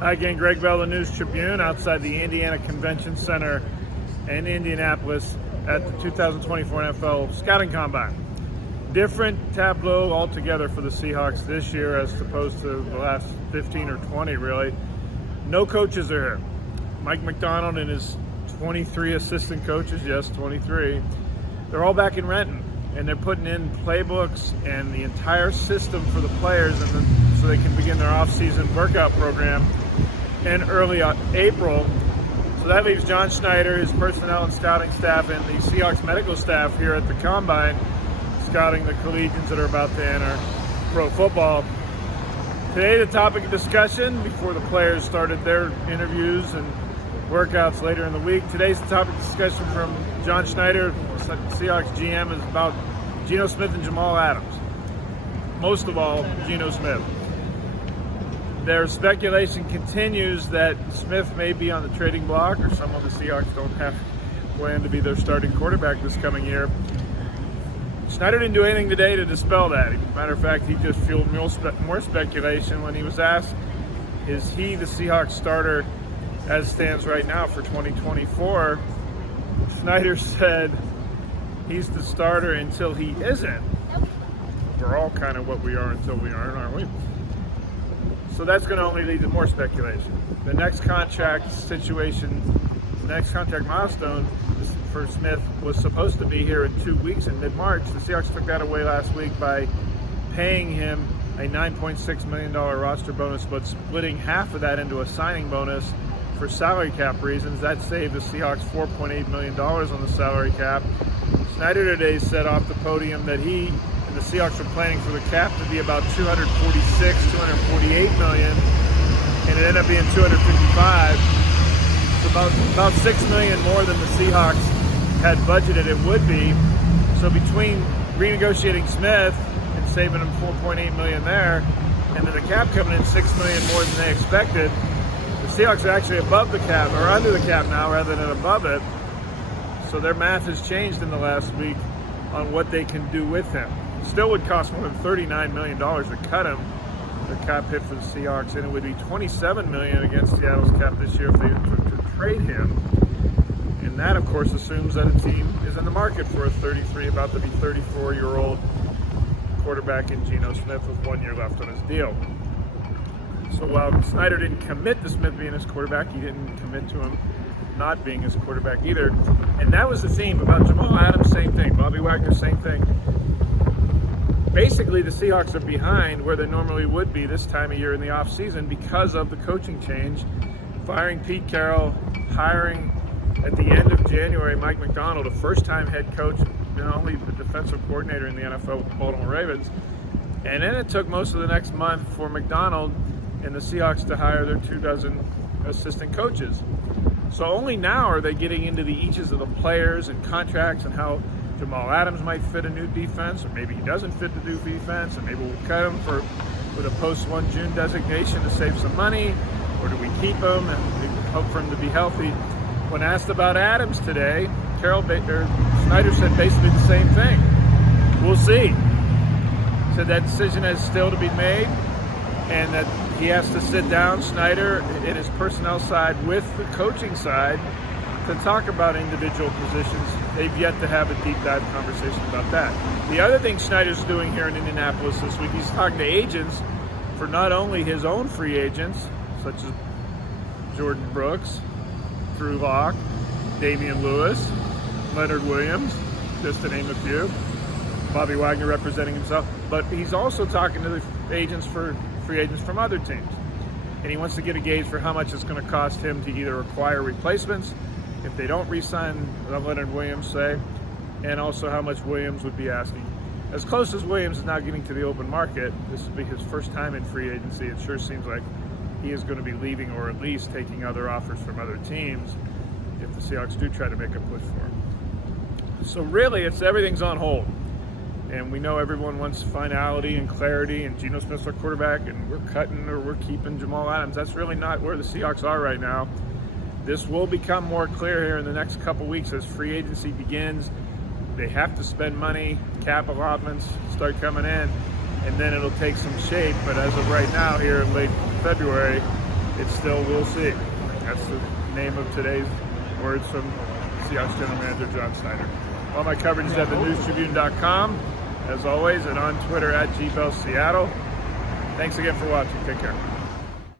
Hi again, Greg Bell, the News Tribune, outside the Indiana Convention Center in Indianapolis at the 2024 NFL Scouting Combine. Different tableau altogether for the Seahawks this year as opposed to the last 15 or 20, really. No coaches are here. Mike Macdonald and his 23 assistant coaches, yes, 23, they're all back in Renton, and they're putting in playbooks and the entire system for the players so they can begin their off-season workout program in early April. So that leaves John Schneider, his personnel and scouting staff, and the Seahawks medical staff here at the Combine, scouting the collegians that are about to enter pro football. Today, the topic of discussion before the players started their interviews and workouts later in the week. Today's the topic of discussion from John Schneider, Seahawks GM, is about Geno Smith and Jamal Adams. Most of all, Geno Smith. Their speculation continues that Smith may be on the trading block, or someone the Seahawks don't have planned to be their starting quarterback this coming year. Schneider didn't do anything today to dispel that. Matter of fact, he just fueled more speculation when he was asked, is he the Seahawks starter as stands right now for 2024? Schneider said he's the starter until he isn't. We're all kind of what we are until we aren't, aren't we? So that's going to only lead to more speculation. The next contract situation, the next contract milestone for Smith was supposed to be here in 2 weeks in mid-March. The Seahawks took that away last week by paying him a $9.6 million roster bonus, but splitting half of that into a signing bonus for salary cap reasons. That saved the Seahawks $4.8 million on the salary cap. Schneider today said off the podium that he and the Seahawks were planning for the cap to be about $248 million, and it ended up being $255. So about $6 million more than the Seahawks had budgeted it would be. So between renegotiating Smith and saving him $4.8 million there, and then the cap coming in $6 million more than they expected, the Seahawks are actually above the cap, or under the cap now rather than above it. So their math has changed in the last week on what they can do with him. Still would cost more than $39 million to cut him, the cap hit for the Seahawks, and it would be $27 million against Seattle's cap this year if they took to trade him. And that, of course, assumes that a team is in the market for a 33, about to be 34-year-old quarterback in Geno Smith with 1 year left on his deal. So while Schneider didn't commit to Smith being his quarterback, he didn't commit to him not being his quarterback either. And that was the theme about Jamal Adams, same thing. Bobby Wagner, same thing. Basically, the Seahawks are behind where they normally would be this time of year in the offseason because of the coaching change. Firing Pete Carroll, hiring at the end of January Mike Macdonald, a first-time head coach, not only the defensive coordinator in the NFL with the Baltimore Ravens. And then it took most of the next month for Macdonald and the Seahawks to hire their 24 assistant coaches. So only now are they getting into the eaches of the players and contracts and how Jamal Adams might fit a new defense, or maybe he doesn't fit the new defense, and maybe we'll cut him with a post-1 June designation to save some money, or do we keep him and hope for him to be healthy? When asked about Adams today, Schneider said basically the same thing. We'll see. Said that decision has still to be made, and that he has to sit down, Schneider, in his personnel side with the coaching side to talk about individual positions. They've yet to have a deep dive conversation about that. The other thing Schneider's doing here in Indianapolis this week, he's talking to agents for not only his own free agents, such as Jordan Brooks, Drew Lock, Damian Lewis, Leonard Williams, just to name a few. Bobby Wagner representing himself. But he's also talking to the agents for free agents from other teams. And he wants to get a gauge for how much it's going to cost him to either acquire replacements if they don't re-sign Leonard Williams, say, and also how much Williams would be asking. As close as Williams is now getting to the open market, this will be his first time in free agency. It sure seems like he is going to be leaving, or at least taking other offers from other teams if the Seahawks do try to make a push for him. So really, everything's on hold. And we know everyone wants finality and clarity, and Geno Smith's our quarterback, and we're cutting or we're keeping Jamal Adams. That's really not where the Seahawks are right now. This will become more clear here in the next couple weeks as free agency begins. They have to spend money, cap allotments start coming in, and then it'll take some shape. But as of right now, here in late February, it's still we'll see. That's the name of today's words from Seahawks General Manager John Schneider. All my coverage is at thenewstribune.com, as always, and on Twitter at GBellSeattle. Thanks again for watching. Take care.